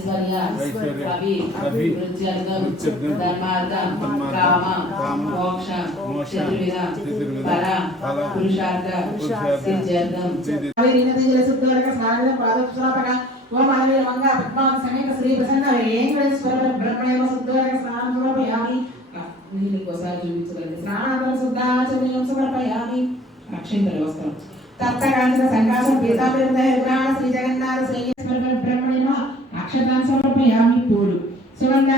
ఐశ్వర్య రవి, వృత్యర్థం ధర్మార్థం కామ మోక్ష మోక్ష, చతుర్విధ ఫల, పురుషార్థ సిద్ధ్యర్థం సిద్ధి- ఓం మంగ సమేత శ్రీ ప్రసన్న శుద్ధోదక స్నానం సమర్పయామి నీళ్ళు స్నానానంతరం సమర్పయామి అక్షింతలు సంకాశం శ్రీ జగన్నాథ బ్రహ్మణేమ అక్షతాన్ని సమర్పయామి పూలు సుగంధ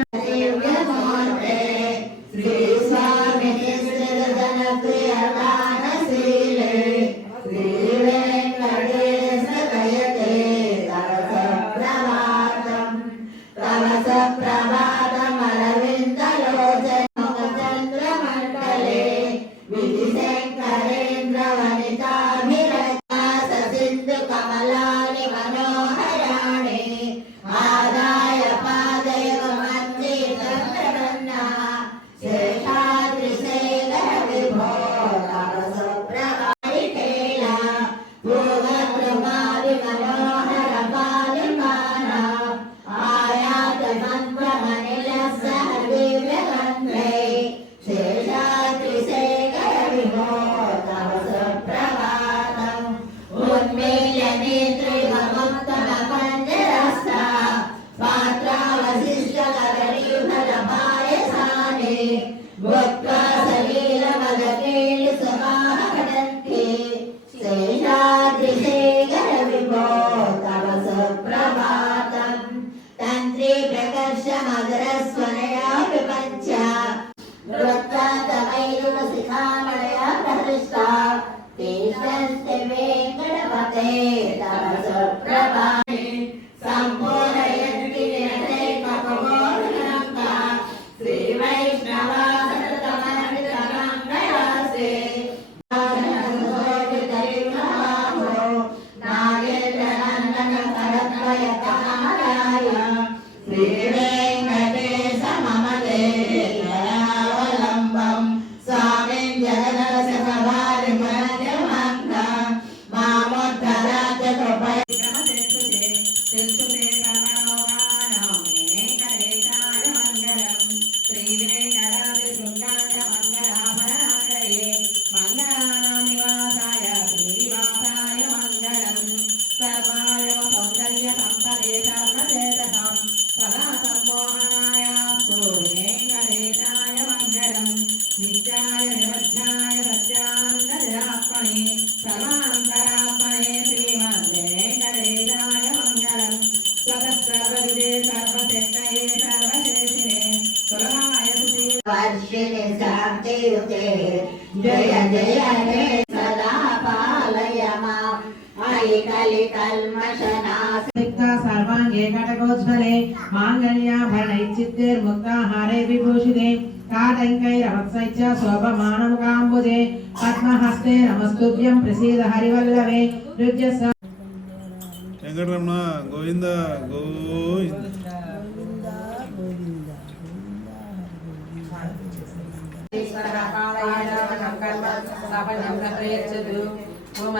పాయసాని భుక్త్వా సలీలమదకేళి సమాహటంతి శేషాద్రిశేఖర విభో తవ సుప్రభాతం తంత్రి ప్రకర్ష మధురస్వనయా విపంచ జయ జయ హే సదా పాలయ మాం అయి కలి కల్మషనాశ. సర్వాంగే కటకోజ్వలే. మాంగళ్యాభరణైచిత్తైర్ముక్తాహారే విభూషితే కాటంకైరవత్సైచ శోభమానముకాంబుజే. పద్మహస్తే నమస్తుభ్యం ప్రసీద హరివల్లవే రుజ్యస వెంకటరమణ గోవింద గోవింద.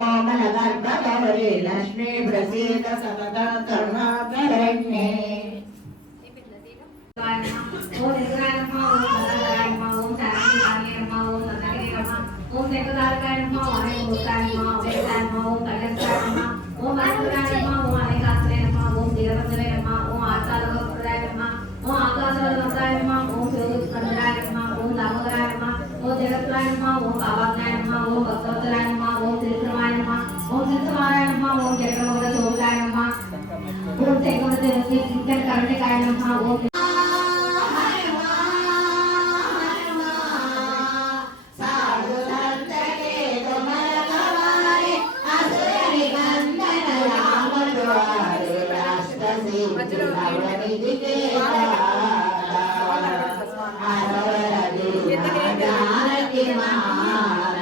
कोमलगर्भगौरे लक्ष्मी प्रसीद सतता करुणाकरण्ये ओम इंद्राय नमः ओम भद्राय नमः ओम शांतिकाय नमः ओम सदाय नमः ओम नेत्रदारकाय नमः ओम ओंकाराय नमः ओम वेदाय नमः ओम कल्याणकाय नमः ओम आनंदाय नमः ओम ओंकाराय नमः, ओम आवाग्नाय नमः, ओम भक्तवत्तलाय नमः, ओम त्रिविक्रमाय नमः, ओम त्रिविक्रमाय नमः, ओम जगन्नाथ ओंकाराय नमः ओम तेगोदे ओम चिंतन करणे काय नमः, ओम Cuma.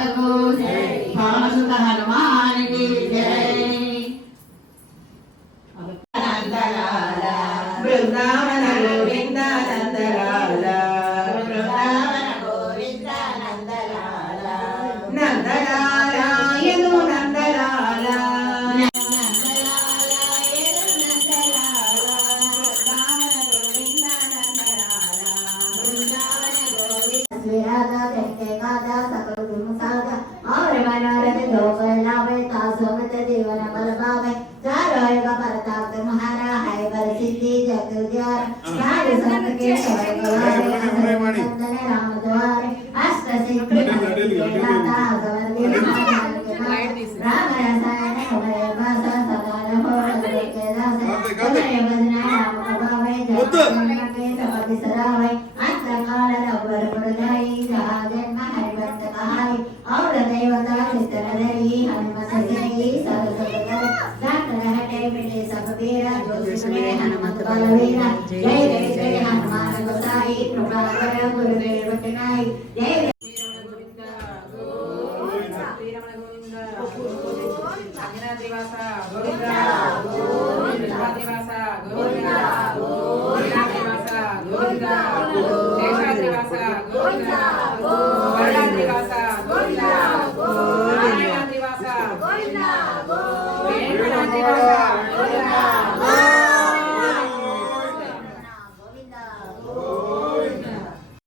വേങ്ങാത സകല yeah,